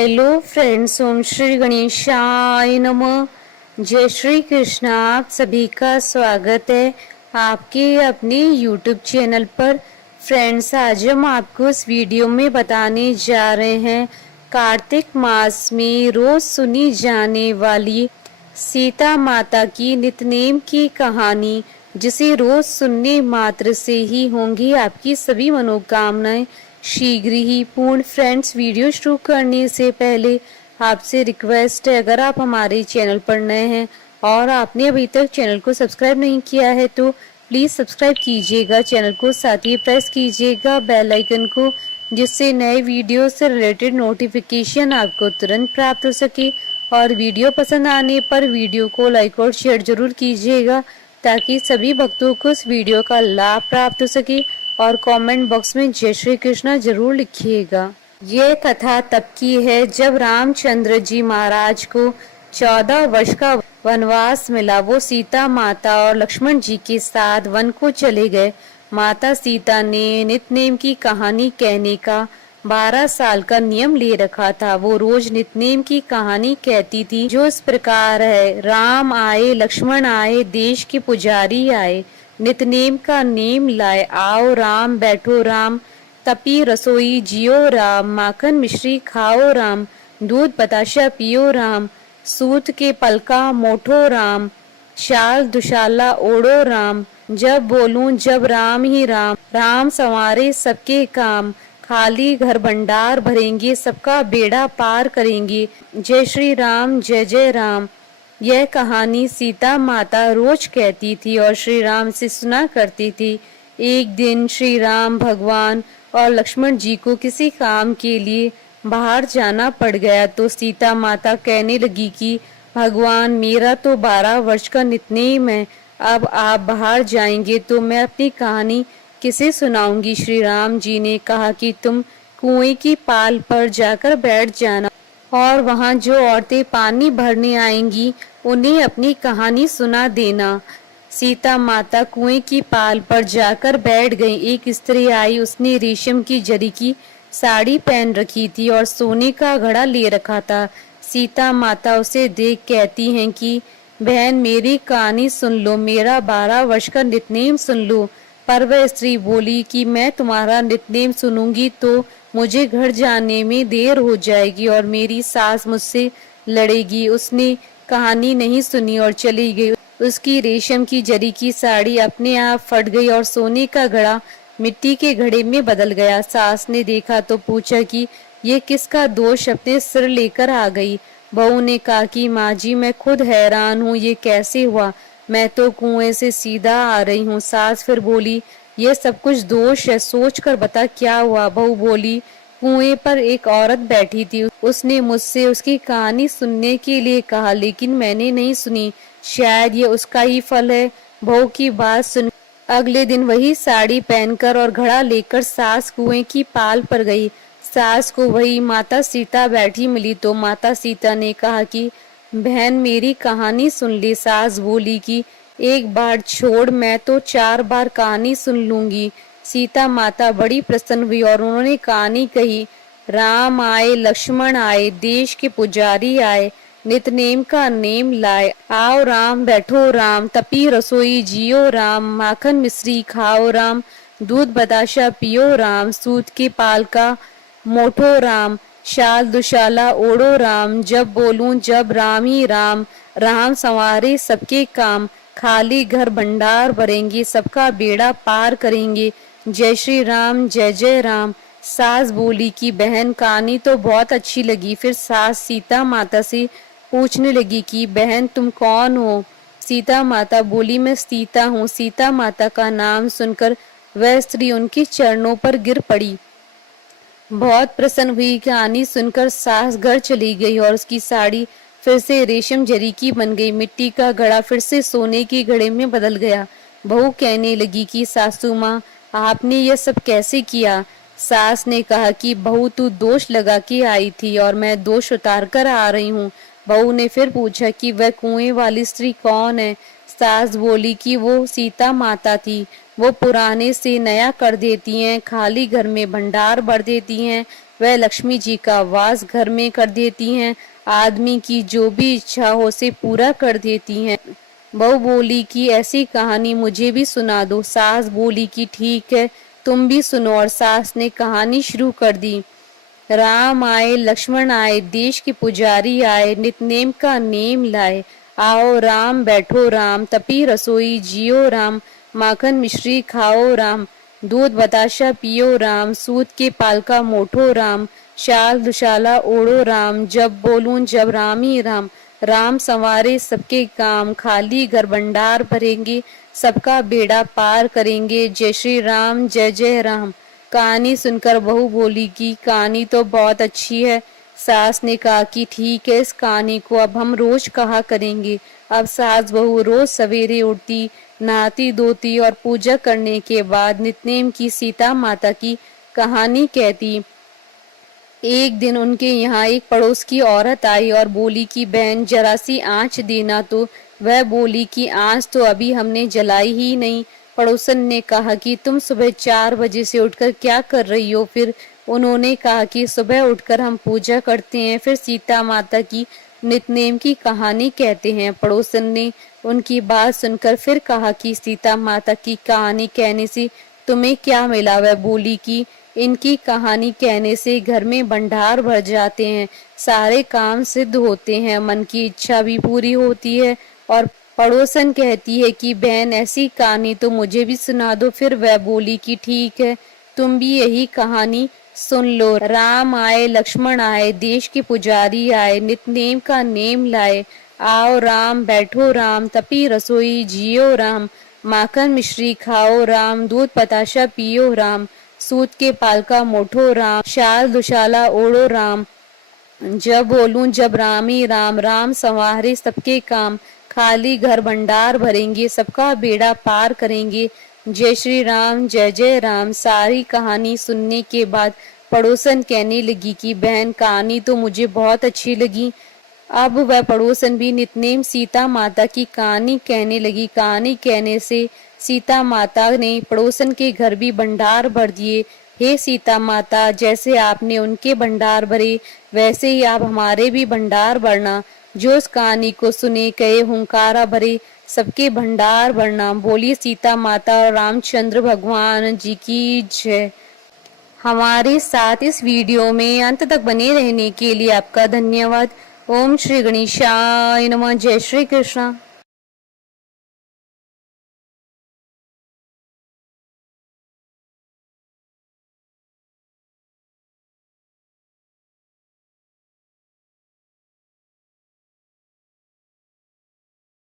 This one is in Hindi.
हेलो फ्रेंड्स, ओम श्री गणेशाय नमः। जय श्री कृष्ण। आप सभी का स्वागत है आपके अपने यूट्यूब चैनल पर। फ्रेंड्स, आज हम आपको इस वीडियो में बताने जा रहे हैं कार्तिक मास में रोज सुनी जाने वाली सीता माता की नितनेम की कहानी, जिसे रोज सुनने मात्र से ही होंगी आपकी सभी मनोकामनाएं शीघ्र ही पूर्ण। फ्रेंड्स, वीडियो शुरू करने से पहले आपसे रिक्वेस्ट है, अगर आप हमारे चैनल पर नए हैं और आपने अभी तक चैनल को सब्सक्राइब नहीं किया है तो प्लीज़ सब्सक्राइब कीजिएगा चैनल को, साथ ही प्रेस कीजिएगा बेल आइकन को, जिससे नए वीडियो से रिलेटेड नोटिफिकेशन आपको तुरंत प्राप्त हो सके। और वीडियो पसंद आने पर वीडियो को लाइक और शेयर जरूर कीजिएगा, ताकि सभी भक्तों को इस वीडियो का लाभ प्राप्त हो सके। और कमेंट बॉक्स में जय श्री कृष्णा जरूर लिखिएगा। यह कथा तब की है जब रामचंद्र जी महाराज को 14 वर्ष का वनवास मिला। वो सीता माता और लक्ष्मण जी के साथ वन को चले गए। माता सीता ने नितनेम की कहानी कहने का 12 साल का नियम ले रखा था। वो रोज नितनेम की कहानी कहती थी, जो इस प्रकार है। राम आए, लक्ष्मण आए, देश के पुजारी आए, नितनेम का नेम लाए। आओ राम, बैठो राम, तपी रसोई जियो राम, माखन मिश्री खाओ राम, दूध बताशा पियो राम, सूत के पलका मोठो राम, शाल दुशाला ओढ़ो राम, जब बोलूं जब राम ही राम, राम संवारे सबके काम, खाली घर भंडार भरेंगे, सबका बेड़ा पार करेंगे, जय श्री राम जय जय राम। यह कहानी सीता माता रोज कहती थी और श्री राम से सुना करती थी। एक दिन श्री राम भगवान और लक्ष्मण जी को किसी काम के लिए बाहर जाना पड़ गया, तो सीता माता कहने लगी कि भगवान, मेरा तो 12 वर्ष का नितनेम है, अब आप बाहर जाएंगे तो मैं अपनी कहानी किसे सुनाऊंगी। श्री राम जी ने कहा कि तुम कुएं की पाल पर जाकर बैठ जाना और वहां जो औरतें पानी भरने आएंगी उन्हें अपनी कहानी सुना देना। सीता माता कुएं की पाल पर जाकर बैठ गई। एक स्त्री आई, उसने रेशम की जरी की साड़ी पहन रखी थी और सोने का घड़ा ले रखा था। सीता माता उसे देख कहती हैं कि बहन, मेरी कहानी सुन लो, मेरा 12 वर्ष का नितनेम सुन लो। पर वह स्त्री बोली कि मैं तुम्हारा नितनेम सुनूंगी तो मुझे घर जाने में देर हो जाएगी और मेरी सास मुझसे लड़ेगी। उसने कहानी नहीं सुनी और चली गई। उसकी रेशम की जरी की साड़ी अपने आप फट गई और सोने का घड़ा मिट्टी के घड़े में बदल गया। सास ने देखा तो पूछा कि ये किसका दोष अपने सिर लेकर आ गई। बहू ने कहा कि माँ जी, मैं खुद हैरान हूँ, ये कैसे हुआ, मैं तो कुएं से सीधा आ रही हूँ। सास फिर बोली, ये सब कुछ दोष है, सोच कर बता क्या हुआ। बहू बोली, कुएं पर एक औरत बैठी थी, उसने मुझसे उसकी कहानी सुनने के लिए कहा, लेकिन मैंने नहीं सुनी, शायद ये उसका ही फल है। बहू की बात सुन अगले दिन वही साड़ी पहनकर और घड़ा लेकर सास कुएं की पाल पर गई। सास को वही माता सीता बैठी मिली तो माता सीता ने कहा कि बहन, मेरी कहानी सुन ले। सास बोली कि एक बार छोड़, मैं तो 4 बार कहानी सुन लूंगी। सीता माता बड़ी प्रसन्न हुई और उन्होंने कहानी कही। राम आए, लक्ष्मण आए, देश के पुजारी आए, नितनेम का नेम लाए। आओ राम, बैठो राम, तपी रसोई जियो राम, माखन मिश्री खाओ राम, दूध बताशा पियो राम, सूत के पाल का मोठो राम, शाल दुशाला ओढ़ो राम, जब बोलूं जब राम ही राम, राम संवारे सबके काम, खाली घर भंडार भरेंगे, सबका बेड़ा पार करेंगे, जय श्री राम जय जय राम। सास बोली कि बहन, कहानी तो बहुत अच्छी लगी। फिर सास सीता माता से पूछने लगी कि बहन, तुम कौन हो। सीता माता बोली, मैं सीता हूँ। सीता माता का नाम सुनकर वह स्त्री उनके चरणों पर गिर पड़ी। बहुत प्रसन्न हुई। कहानी सुनकर सास घर चली गई और उसकी साड़ी फिर से रेशम जरी की बन गई। मिट्टी का घड़ा फिर से सोने के घड़े में बदल गया। बहू कहने लगी कि सासू माँ, आपने यह सब कैसे किया। सास ने कहा कि बहू, तू दोष लगा के आई थी और मैं दोष उतार कर आ रही हूँ। बहू ने फिर पूछा कि वह कुएं वाली स्त्री कौन है। सास बोली कि वो सीता माता थी। वो पुराने से नया कर देती हैं, खाली घर में भंडार भर देती हैं, वह लक्ष्मी जी का वास घर में कर देती हैं, आदमी की जो भी इच्छा हो उसे पूरा कर देती हैं। बहू बोली कि ऐसी कहानी मुझे भी सुना दो। सास बोली कि ठीक है, तुम भी सुनो। और सास ने कहानी शुरू कर दी। राम आए, लक्ष्मण आए, देश के पुजारी आए, नितनेम का नेम लाए। आओ राम, बैठो राम, तपी रसोई जियो राम, माखन मिश्री खाओ राम, दूध बताशा पियो राम, सूत के पालका मोठो राम, शाल दुशाला ओढ़ो राम, जब बोलूं जब राम ही राम। राम संवारे सबके काम, खाली घर भंडार भरेंगे, सबका बेड़ा पार करेंगे। जय श्री राम, जय जय राम। कहानी सुनकर बहू बोली कि कहानी तो बहुत अच्छी है। सास ने कहा कि ठीक है, इस कहानी को अब हम रोज कहा करेंगे। अब सास बहू रोज सवेरे उठती, नहाती धोती और पूजा करने के बाद नितनेम की सीता माता की कहानी कहती। एक दिन उनके यहाँ एक पड़ोस की औरत आई और बोली कि बहन जरा सी आँच देना। तो वह बोली कि आँच तो अभी हमने जलाई ही नहीं। पड़ोसन ने कहा कि तुम सुबह 4 बजे से उठकर क्या कर रही हो? फिर उन्होंने कहा कि सुबह उठकर हम पूजा करते हैं, फिर सीता माता की नितनेम की कहानी कहते हैं। पड़ोसन ने उनकी बात सुनकर फिर कहा कि सीता माता की कहानी कहने से तुम्हें क्या मिला? वह बोली कि इनकी कहानी कहने से घर में भंडार भर जाते हैं, सारे काम सिद्ध होते हैं, मन की इच्छा भी पूरी होती है। और पड़ोसन कहती है कि बहन ऐसी कहानी तो मुझे भी सुना दो। फिर वह बोली कि ठीक है, तुम भी यही कहानी सुन लो। राम आए, लक्ष्मण आए, देश के पुजारी आए, नितनेम का नेम लाए। आओ राम, बैठो राम, तपी रसोई जियो राम, माखन मिश्री खाओ राम, दूध बताशा पियो राम, सूत के पालका मोठो राम, शाल दुशाला ओढ़ो राम, जब बोलूं जब राम ही राम। राम संवारे सबके काम, खाली घर भंडार भरेंगे, सबका बेड़ा पार करेंगे। जय श्री राम, जय जय राम। सारी कहानी सुनने के बाद पड़ोसन कहने लगी कि बहन कहानी तो मुझे बहुत अच्छी लगी। अब वह पड़ोसन भी नितनेम सीता माता की कहानी कहने लगी। कहानी कहने से सीता माता ने पड़ोसन के घर भी भंडार भर दिए। हे सीता माता, जैसे आपने उनके भंडार भरे वैसे ही आप हमारे भी भंडार भरना। जो इस कहानी को सुने कहे हुंकारा भरे, सबके भंडार भरना। बोलिए सीता माता और रामचंद्र भगवान जी की जय। हमारे साथ इस वीडियो में अंत तक बने रहने के लिए आपका धन्यवाद। ओम श्री गणेशाय नमः। जय श्री कृष्ण।